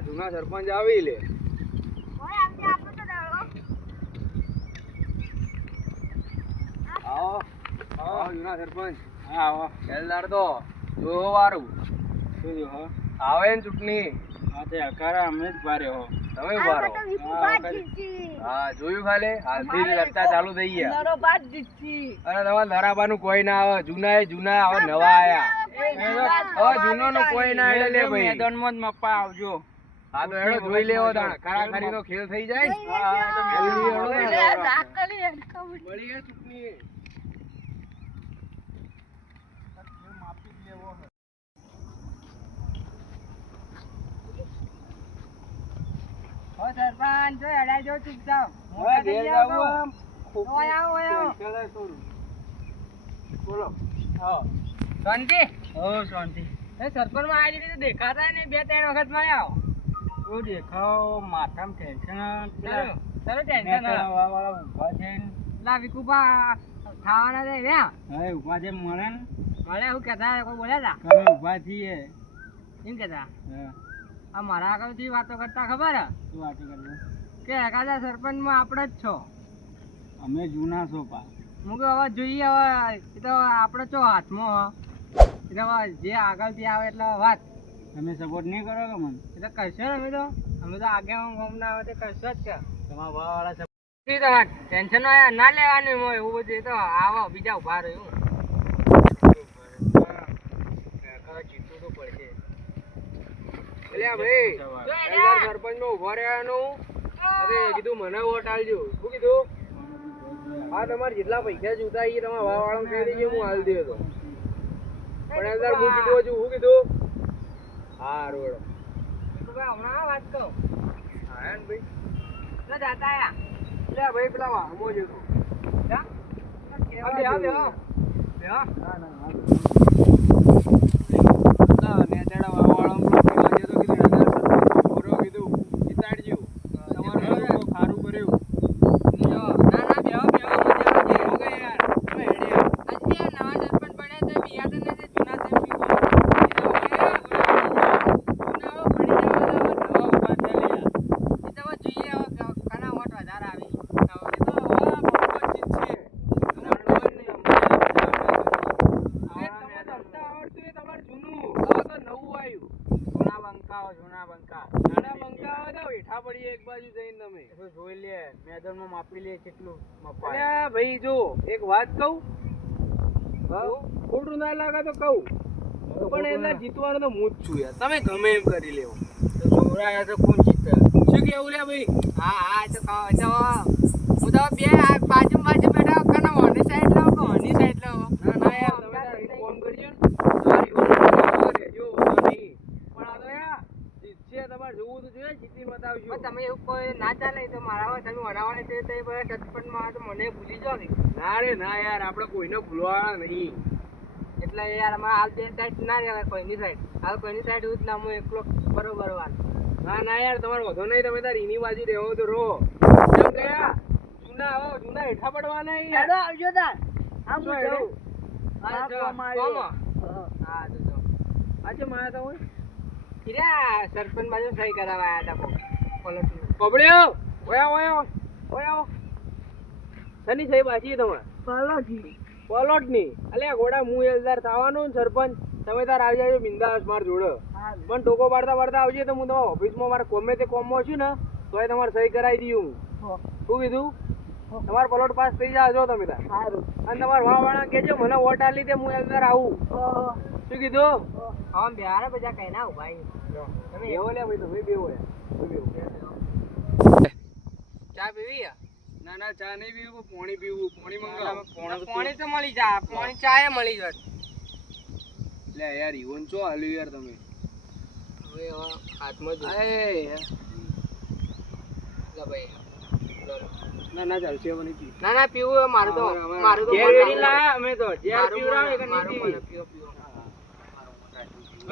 જૂના સરપંચ આવી લે જૂના સરપંચ ખેલદાર તો જોવો વારું શું જો આવે ને ચૂંટણી હકારા અમે જ ભારે હો તમે ઉભા રહો હા જોયું ખાલે હાલથી લડતા ચાલુ થઈ ગયા અને તમારા ધરાબાનું કોઈ ના આવે જૂના એ જૂના આવે નવા આયા જૂનો નું કોઈ ના એટલે ભાઈ મેદાનમાં જ મપ્પા આવજો હા તો એડો જોઈ લેવો તાણ ખરાખરી નો ખેલ થઈ જાય બળી ચૂંટણી સરપંચ જો એડા જો ચૂપચાપ બોલો શાંતિ શાંતિ સરપંચ માં આવી રીતે દેખાતા ને 2-3 વખત માં આવો દેખાવ માથામાં ટેન્શન ટેન્શન વાળા ઉભા છે લા વિકુપા ખાવાના દે રહ્યા હવે ઉભા છે મળે હું કહેતા કોઈ બોલ્યા હતા તમે ઉભા છીએ એમ કહેતા આ મારા આગળથી વાતો કરતા ખબર શું વાતો કરવું કે એકાદા સરપંચ માં આપણે જ છો અમે જૂના છો પા હું હવે જોઈએ હવે એ તો આપણે છો હાથમાં એટલે જે આગળથી આવે એટલે વાત તમે સપોર્ટ નહીં કરો કે મને એટલે કરશો ને અમે તો આગળ ના આવે તો કરશો જ છે તમારા વાળા ટેન્શન ના લેવાનું હોય એવું બધું એ તો આવો બીજા ઉભા રહ્યું જીતવું તો પડશે ભાઈ સરપંચ માં ઉભા રહેવાનું અરે કીધું મને વોટ આલજો શું કીધું હા તમારે જેટલા પૈસા જોતા એ તમારા વાળા કહી દેજો હું હાલ દે તો પણ અંદર હું કીધું હજુ શું કીધું હા રોડ હમણાં વાત કહું હા ને ભાઈ જાતા આયા લે ભાઈ પેલા વાહમો જ હતો ભાઈ જો એક વાત કહું ખોટું ના લાગે તો કહું પણ એના જીતવાનું તો હું જ છું યાર તમે ગમે એમ કરી લેવો છોરા તો કોણ જીતે શું કેવું લે ભાઈ હા તો હું તો બે બાજુ બેઠા કના ઓની સાઈડ લાવો કે ઓની સાઈડ લાવો ના યાર તમે ફોન કરજો ને તમારી ઓર રહેજો નહીં પણ આ તો યાર જીતશે તમારે જોવું તો જોઈએ જીતી બતાવજો તમે એવું કોઈ ના ચાલે તો મારા તમે વડાવાને તે સચપટમાં તો મને ભૂલી જાઓ ને ના રે ના યાર આપણે કોઈને ભૂલવાના નહીં એટલે યાર અમારે હાલ બે સાઈડ ના રહેવાય કોઈની સાઈડ હાલ કોઈની સાઈડ એવું જ ના હું એકલો બરોબર વાત ના યાર તમારે વધો નહીં તમે તાર એની બાજુ રહેવો તો રહો એમ ગયા જૂના આવો જૂના હેઠા પડવાના યાર આવજો તાર આમ શું હેડું હા તો આજે માયા તા હોય કિરા સરપંચ બાજુ સહી કરાવવા આવ્યા હતા પબડ્યો ઓયા શની સહી બાજી તમારે પલોટ ની અલ્યા ઘોડા હું એલદાર થવાનો ને સરપંચ તમે તાર આવી જાજો બિંદાસ માર જોડે પણ ટોકો પાડતા આવજે તો હું તમારા ઓફિસમાં મારે ગમે તે કોમમાં છું ને તો એ તમારે સહી કરાવી દઉં શું કીધું તમારે પલોટ પાસ થઈ જાજો તમે તાર અને તમારા વાળા કેજો મને વોટ આલી તે હું એલદાર આવું શું કીધું હા બિહાર બધા કઈ ના ભાઈ તમે એવો લે ભાઈ તમે બેવો ચા પીવી ના ચા નહીં પીવું પાણી પીવું પાણી મંગાવો પાણી તો મળી જાય પાણી ચા મળી જાય લે યાર ઈવન ચો હાલ્યું યાર તમે હવે હાથમાં જ લે ભાઈ ના ચાલશે હવે નહીં પી ના પીવું મારું તો ઘેર વેડી લાયા અમે તો ઘેર પીવરાવે કે નહીં પીવી પીવો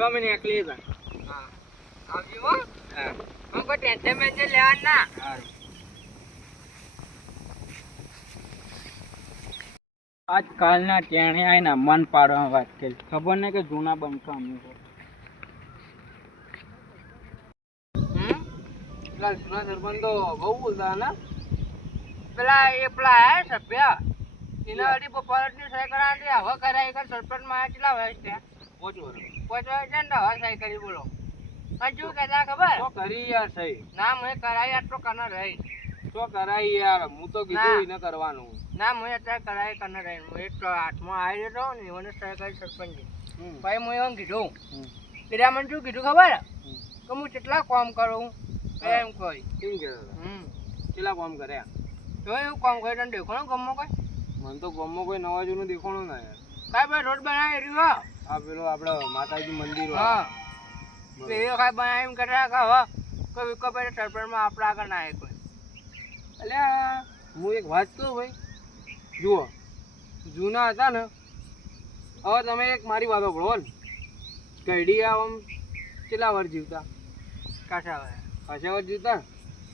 અમે નીકળી જા હા આવજો હો હા કોઈ ટેન્શન લેવા ના આજકાલના ટેણે આવીને મન પાડવા વાત કરી ખબર નહીં કે જૂના બંકો અમે પેલા જૂના સરપંચ તો બહુ બોલતા ને પેલા આયા સભ્ય એના વળી પપ્પાની સહી કરાવી હવે કરાય કે સરપંચમાં આયા કેટલા વર્ષ થયા? 5 વર્ષ. 5 વર્ષ છે ને હવે સહી કરી બોલો હજુ કહેતા ખબર તો કરી યાર સહી ના મેં કરાવી આટલો કના રહી તો કરાઈ યાર હું તો કીધું એને કરવાનું ના મેં અત્યારે કરાવી કના રહી હું એક હાથમાં આવી રહ્યો ને એને સહી કરી સરપંચ ભાઈ મેં એમ કીધું પેલા મને શું કીધું ખબર કે હું કેટલા કામ કરું એમ કોઈ કેમ કે કેટલા કામ કર્યા તો એવું કામ કરી તને દેખો ને ગમો કોઈ મને તો ગામમાં કોઈ નવા જૂનું દેખાણું ના યાર કાંઈ ભાઈ રોડ બનાવી રહ્યો આ પેલો આપણે માતાજી મંદિર હા પેલો કાંઈ બનાવી કર્યા કે હવે કોઈ વિકો ભાઈ સરપંચમાં આપણે આગળ ના આવે કોઈ અલ્યા હું એક વાત કહું ભાઈ જુઓ જૂના હતા ને હવે તમે એક મારી વાતો ભણો ને કઈડી આમ કેટલા વર્ષ જીવતા કાશા હવે ખાસા વર્ષ જીવતા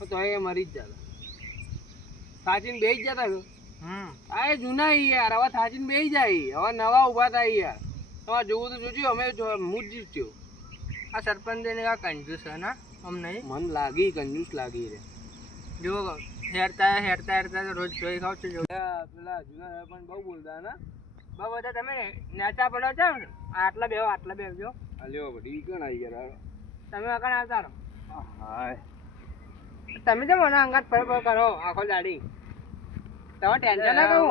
તો એ મરી જ જતા સાચીને બે જ જતા આ એ જૂના યાર હવે થાચીને બે જાય હવે નવા ઉભા થાય યાર તમારે જોવું તો જોજો અમે હું જ જીત્યો આ સરપંચ ને આ કંજૂસ છે ને આમ નહીં મન લાગી કંજૂસ લાગી રે જો હેરતા તો રોજ જોઈ ખાવ છો પેલા જૂના સરપંચ બહુ બોલતા ને બહુ બધા તમે નેચા પડો છો ને આટલા બેસજો અલ્યો બધી કણ આવી ગયા તમે અકણ આવતા રહો હાય તમે તો મને અંગાત ફર કરો આખો દાડી તમે ટેન્શન ના કહું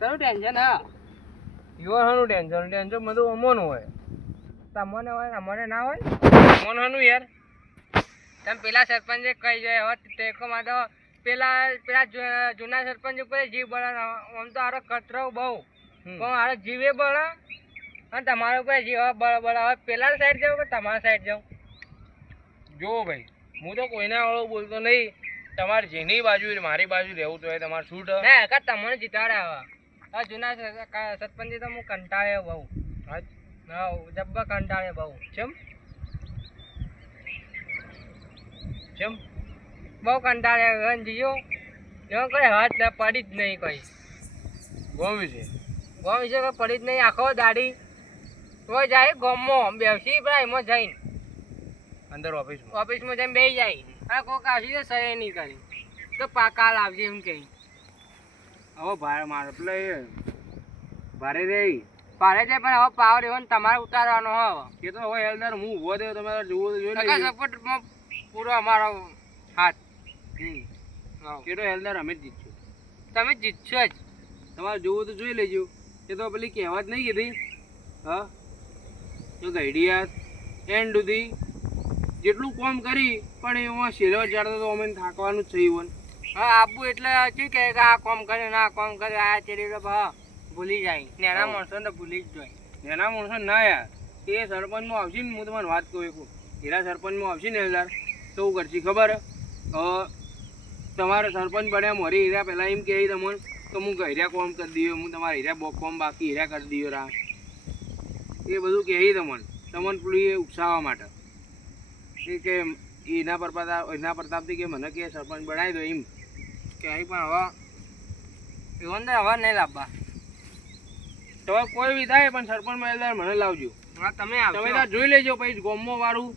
તારું ટેન્શન હા યુવાનનું ટેન્શન બધું અમોનું હોય તમને હોય અમને ના હોય અમોનનું યાર તમે પેલા સરપંચે કહી જાય હવે ટેકો માં તો પેલા જૂના સરપંચ ઉપર જીવ બળે આમ તો આરો કચરો બહુ પણ આરો જીવે બળે અને તમારા ઉપર જીવ બળે હવે પેલા સાઈડ જાવ કે તમારા સાઈડ જાવ જો ભાઈ હું તો કોઈના વાળો બોલતો નહીં તમારે જેની બાજુ મારી બાજુ રહેવું તો તમારે છૂટ ના કા તમને જીતાડે હવે જૂના સરપંચ તો હું કંટાળ્યો બહુ હા જબ્બા કંટાળ્યો બહુ ચમ બહુ કંટાળ્યો જીઓ એમાં કોઈ હાથ ના પડી જ નહીં કોઈ ગોમ વિશે કોઈ પડી જ નહીં આખો દાડી કોઈ જાય ગોમમાં બેસી પેલા એમાં જઈને અંદર ઓફિસમાં જઈને બેસી જાય હા કોક આવશે તો સહી નહીં કરી તો કાલ આવશે એમ કહી હવે મારે પેલા ભારે રે પારે છે પણ હવે પાવર એવો ને તમારે ઉતારવાનો હવે એ તો હવે હેલ્દર હું ઉભો થયો તમારે જોવો તો જોઈ લેજો સપોર્ટમાં પૂરો અમારો હાથ એ તો હેલ્દર અમે જ જીતશું તમે જીતશો જ તમારે જોવું તો જોઈ લેજો એ તો પેલી કહેવત નહીં કીધી હા તો ગઈડિયા એન્ડ સુધી જેટલું કામ કરી પણ એમાં શેરવા ચાડતો તો અમે થાકવાનું જ થયું હા આપવું એટલે શું કહે કે આ કામ કરે ના કામ કરે આ ચેરી તો ભૂલી જાય નેના માણસો તો ભૂલી જ જાય નેના માણસો ના યાર એ સરપંચમાં આવશે ને હું તમારે વાત કહું એક હીરા સરપંચમાં આવશે ને યાર તો હું કરશી ખબર તમારે સરપંચ બન્યા મારી હીરા પહેલાં એમ કહે તમને તો હું હીરા કોમ કરી દઉં હું તમારા હીરા કોમ બાકી હીરા કરી દઉં રા એ બધું કહે તમને પેલું એ ઉકસાવવા માટે એ કે એના પ્રતાપથી કે મને કે સરપંચ બનાવી દો એમ કે પણ હવે એવું ને હવે નહીં લાવવા તો કોઈ બી થાય પણ સરપંચ મેલદાર મને લાવજો હા તમે તમે જોઈ લેજો પછી ગોમો વાળું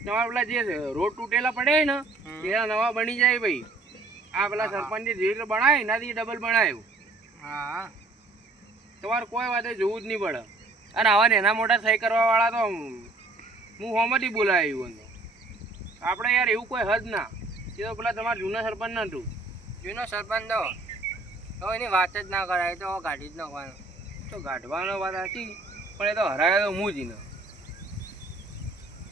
તમારા પેલા જે રોડ તૂટેલા પડે ને એના નવા બની જાય ભાઈ આ પેલા સરપંચ જે બનાવે એનાથી ડબલ બનાવ્યું હા તમારે કોઈ વાતે જોવું જ નહીં પડે અને આવા એના મોટા સહી કરવા વાળા તો હું હોમથી બોલાવ્યું આપણે યાર એવું કોઈ હદ ના એ તો પેલા તમારા જૂના સરપંચ નતું જૂનો સરપંચ તો એની વાત જ ના કરાય તો ગાડી જ નાખવાનો તો ગાઢવાનો વાત સાચી પણ એ તો હરાયો તો હું જ ને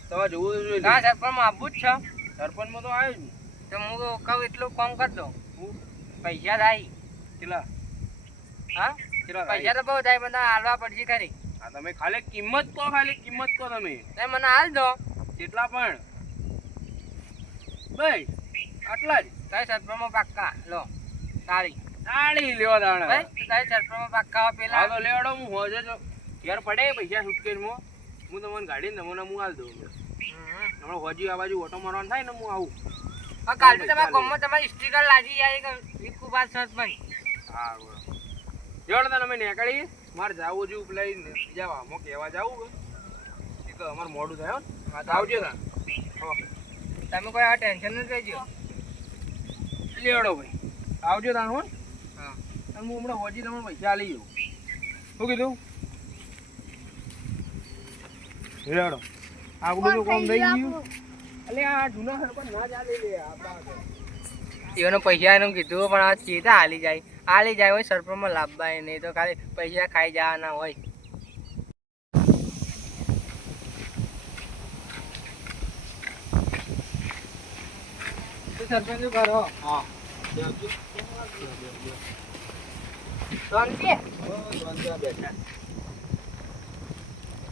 તમારે જોવું તો જોઈએ હા સરપંચમાં આપવું જ છે સરપંચમાં તો આવ્યું જ તો હું કહું એટલું કામ કરી દઉં પૈસા થાય કેટલા હા પૈસા તો બહુ થાય પણ હાલવા પડશે ખરી હા તમે ખાલી કિંમત કહો તમે મને હાલ દો કેટલા પણ ભાઈ આટલા જ કઈ સરપંચમાં પાક્કા લો તાળી લેવા દાણા કઈ સરપંચમાં પાક્કા પેલા હા તો લેવાડો હું હોજે તો ઘેર પડે પૈસા સુટકેસમાં હું તમને ગાડી નમૂના હું હાલ દઉં હમણાં હોજી આ બાજુ ઓટો મારવાનું થાય ને હું આવું કાલે તમારા ગામમાં તમારી સ્ટીકર લાગી જાય કે વિકુબા સરપંચ હા જોડ તને અમે નીકળી મારે જાવું જેવું પેલા બીજા વામો કહેવા જાવું કે અમારે મોડું થાય હો. આવજો તા તમે કોઈ આ ટેન્શન ન લેજો. લેવડો ભાઈ આવજો તા હો. હા અને હું હમણાં હોજી તમને પૈસા આલી જઉં. શું કીધું? લેવડો આપણું તો કામ થઈ ગયું. એટલે આ જૂના સરપંચ ના ચાલે લે આપણા એનો પૈસા એનું કીધું પણ આ ચેતા હાલી જાય હોય સરપંચમાં લાભવાય નહીં તો ખાલી પૈસા ખાઈ જવાના હોય. સરપંચ શું કરો? હા શાંતિ?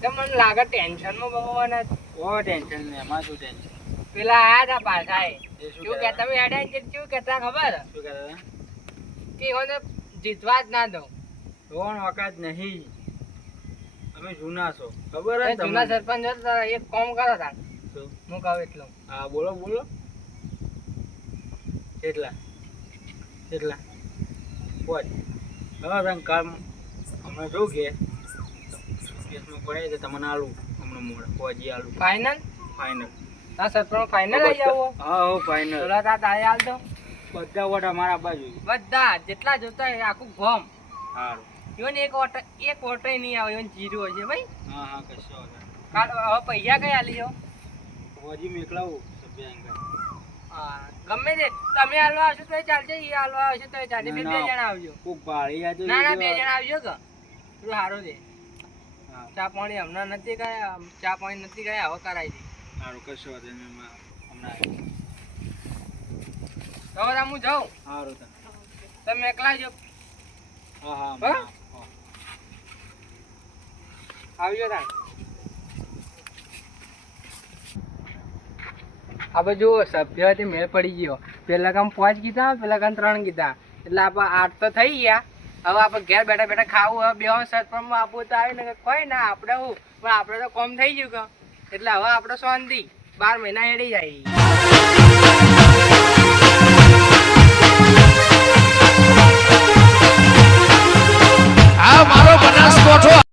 તો મને લાગે ટેન્શનમાં બહુ ટેન્શન નહીં એમાં શું ટેન્શન? પેલા આયા હતા પાછા એ શું શું કહેતા? કહેતા તમે હેડે શું કહેતા ખબર શું કહેતા? કે મને જીતવા જ ના દઉં. રોણ વખત નહીં અમે જૂના છો ખબર જ જૂના તમને? સરપંચ હતા, એક કામ કરો તા શું? હું કહું એટલું. હા બોલો બોલો. કેટલા કેટલા પોચ હવે તમે કામ હમણાં શું કે કેસમાં પડે તો તમને આલું હમણાં મોડે પોજી આલું ફાઇનલ ફાઇનલ. ના સરપંચ ફાઇનલ આવી જાવ. હા હો ફાઇનલ. પેલા તા તારે હાલ દો બધા વોટ અમારા બાજુ. બધા જેટલા જોતા હોય આખું ગોમ. સારું. ઈવન એક વોટે નહીં આવે ઈવન જીરો હશે ભાઈ. હા હા કશો વાંધો નહીં. કાલ હવે પૈસા કઈ આલી જાઓ. પોજી મેકલાવું સભ્ય અંગા. હા ગમે તે તમે હાલવા આવશો તો ચાલશે, એ હાલવા આવશે તો ચાલશે. બે ના, ના. જણા આવજો. કોક ભાળી આ તો ના ના એ બે જો- જણા આવજો કે પેલું સારું છે. હા ચા પાણી હમણાં નથી ગયા, ચા પાણી નથી ગયા, હવે કરાવી દે. સારું કશો વાંધો નહીં. હમણાં તો હવે હું જાઉં, સારું તો. તમે એકલા જો હા હા હા? હા. આવજો તાણ. હવે જો સભ્ય હતી મેળ પડી ગયો. પેલા કામ 5 કીધા, પેલા કામ 3 કીધા, એટલે આપણે 8 તો થઈ ગયા. હવે આપણે ઘેર બેઠા બેઠા ખાવું, હવે બે સરપંચમાં આપવું તો આવે ને કોઈ ના આપણે હું પણ આપણે તો કોમ થઈ ગયું કે એટલે હવે આપણે શાંતિ 12 મહિના હેડી જાય. આ મારો બનાસકોઠો